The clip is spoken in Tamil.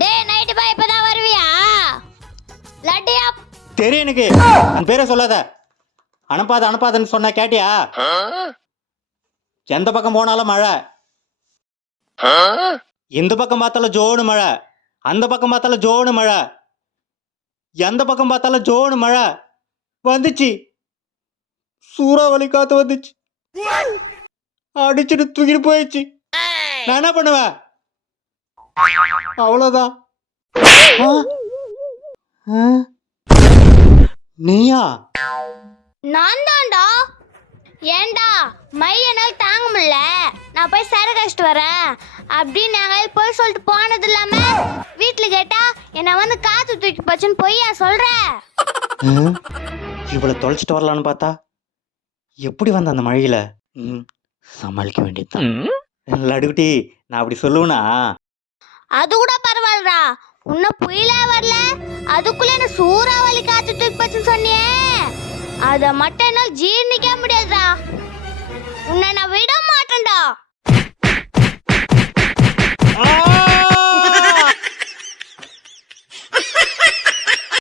டேய் நைட் பா இப்பதான் வருவியா? லட்டியா தெரியும் எனக்கு. உன் பேரை சொல்லாத. அனுப்பாதன்னு சொன்ன கேட்டியா? எந்த பக்கம் போனாலும் மழை. இந்த பக்கம் பார்த்தாலும் ஜோனு மழை, அந்த பக்கம் பார்த்தாலும் ஜோனு மழை, எந்த பக்கம் பார்த்தாலும் ஜோனு மழை வந்துச்சு. சூறாவளி காத்து வந்துச்சு, அடிச்சுட்டு தூக்கிட்டு போயிடுச்சு. நான் என்ன பண்ணுவேன்? அவ்வளோதான். நீயா? நான் தான்டா. ஏண்டா மையனால் தாங்க முடியல, நான் போய் சரக்கு அடிச்சிட்டு வரேன் அப்படின்னு நாங்கள் போய் சொல்லிட்டு போனது இல்லாம வீட்டுல கேட்டா என்னை வந்து காத்து தூக்கி போச்சுன்னு பொய்யா சொல்ற? இவளை தொலைச்சிட்டு வரலான்னு பார்த்தா எப்படி வந்த அந்த மழையில? சமாளிக்க வேண்டியதுதான். லடுகுட்டி, நான் அப்படி சொல்லுவேனா? அது கூட பரவாயில்லடா, உன்ன புயலே வரல அதுக்குள்ள என்ன சூறாவளி காத்து தூக்கி போச்சுன்னு சொன்னியே, அத மட்டும் என்னால் ஜீர்ணிக்க முடியாதுடா. உன்னை நான் விட மாட்டேன்டா.